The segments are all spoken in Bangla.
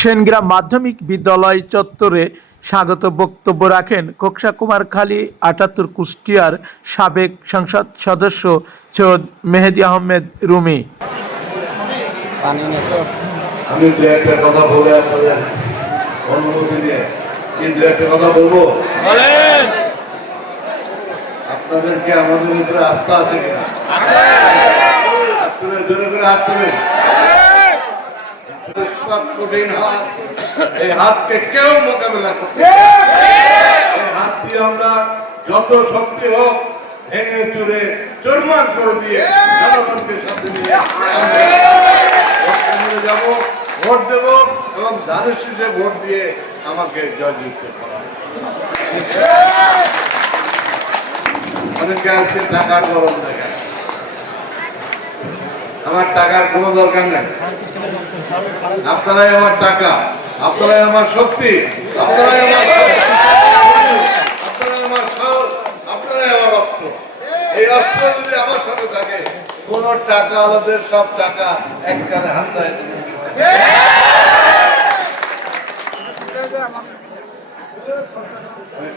সেনগ্রাম মাধ্যমিক বিদ্যালয় চত্বরে স্বাগত বক্তব্য রাখেন কোকসা কুমারখালী আটাত্তর কুষ্টিয়ার সাবেক সংসদ সদস্য সৈয়দ মেহেদি আহমেদ রুমি। আমি দু একটা কথা বলে আপনাদের অনুমতি নিয়ে দু একটা কথা বলব? আপনাদেরকে আমাদের উপরে আস্থা আছে কিনা? তুলে জোরে করে হাত ইস্পাত কঠিন হাত, এই হাতকে কেউ মোকাবেলা করতে হাত দিয়ে আমরা যত শক্তি হোক ভেঙে চুরে চুরমার করে দিয়ে জনগণকে সাথে নিয়ে আমরা ভোট দেব এবং ধানের শীষে ভোট দিয়ে আমাকে জয়যুক্ত করা। অনেকে আজকে টাকার গরম দেখেন আমার টাকার কোনো দরকার নেই। আপনারাই আমার টাকা, আপনারাই আমার শক্তি, আপনারাই আমার আপনারাই আমার এই অস্ত্র যদি আমার সাথে থাকে টাকা আলাদের সব টাকা এক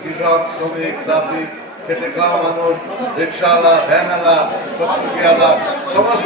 কৃষক, শ্রমিক মানুষ সমস্ত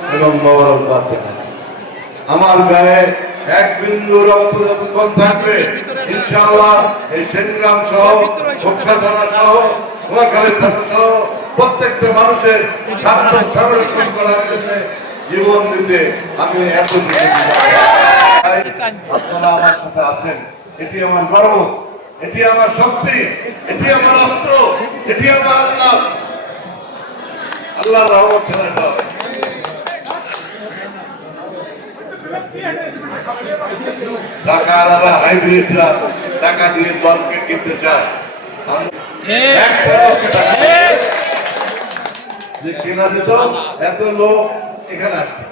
এবং মোবারকবাদ জানাই আমার গায়ে এক বিন্দু রক্ত যতক্ষণ থাকবে, ইনশাআল্লাহ এই সেনগ্রাম সহ সহ সহ, প্রত্যেকটা মানুষের স্বার্থ সংরক্ষণ করার জন্য জীবন দিতে আমি এত আপনারা আমার সাথে আছেন। এটি আমার গর্ব, এটি আমার শক্তি, এটি আমার অস্ত্র, এটি আমার আল্লাহ। আল্লাহ রহমত হাইব্রিডরা টাকা দিয়ে দলকে কিনতে চায়। কেনা যেত এত লোক এখানে আসবে।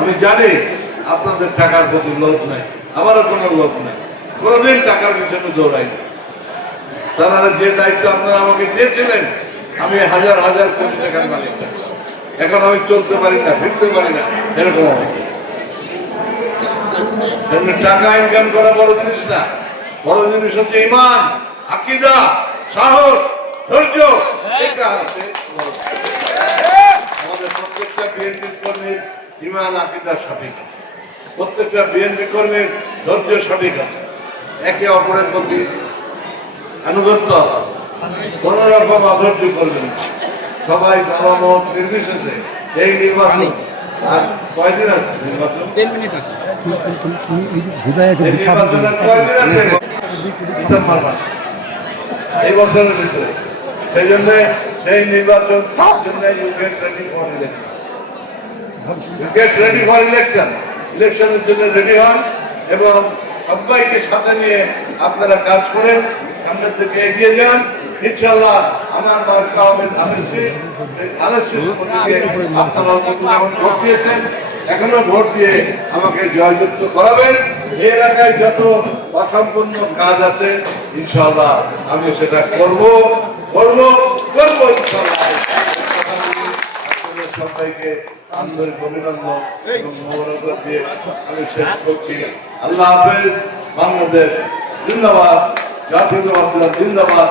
আমি জানি আপনাদের টাকার প্রতি লোভ নাই, আমারও কোনো লোভ নাই। কোনোদিন টাকার পিছনে দৌড়াই না তারা যে দায়িত্ব আপনারা আমাকে দিয়েছিলেন, আমি হাজার হাজার কোটি টাকার মালিক। এখন আমি চলতে পারি না, ফিরতে পারি না, এরকম। টাকা ইনকাম করা বড় জিনিস না। বড় জিনিস হচ্ছে ইমান, আকিদা, সাহস, ধৈর্য সঠিক প্রত্যেকটা বিএনপি কর্মীর ধৈর্য সঠিক আছে। একে অপরের প্রতি আনুগত্য আছে। কোন রকম অধৈর্য করবেন না। সবাই দলমত নির্বিশেষে এই নির্বাচন। আর কয়দিন আছে নির্বাচন? তিন মিনিট আছে। কয়দিন আছে? ডিসেম্বর মাস। এই বছরের ভিতরে। সেই জন্য সেই নির্বাচন ইলেকশন রেডি ফর ইলেকশন ইলেকশনের জন্য রেডি হন এবং সবাইকে সাথে নিয়ে আপনারা কাজ করেন সামনের থেকে এগিয়ে যান। ইনশাল্লাহ আমার মার্কা হবে ধানের শীষ। এই ধানের শীষ আপনারা যেমন ভোট দিয়েছেন এখনও ভোট দিয়ে আমাকে জয়যুক্ত করাবেন। এই এলাকায় যত অসম্পূর্ণ কাজ আছে ইনশাল্লাহ আমি সেটা করব করব করব ইনশাল্লাহ সবাইকে আন্তরিক অভিনন্দন এবং দিয়ে আমি শেষ করছি। আল্লাহ হাফেজ বাংলাদেশ জিন্দাবাদ জাতীয়তাবাদ জিন্দাবাদ।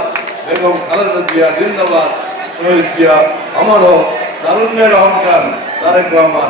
এবং খালেদা জিয়া জিন্দাবাদ শহীদ জিয়া আমারও তারুণ্যের অহংকার তারেক রহমান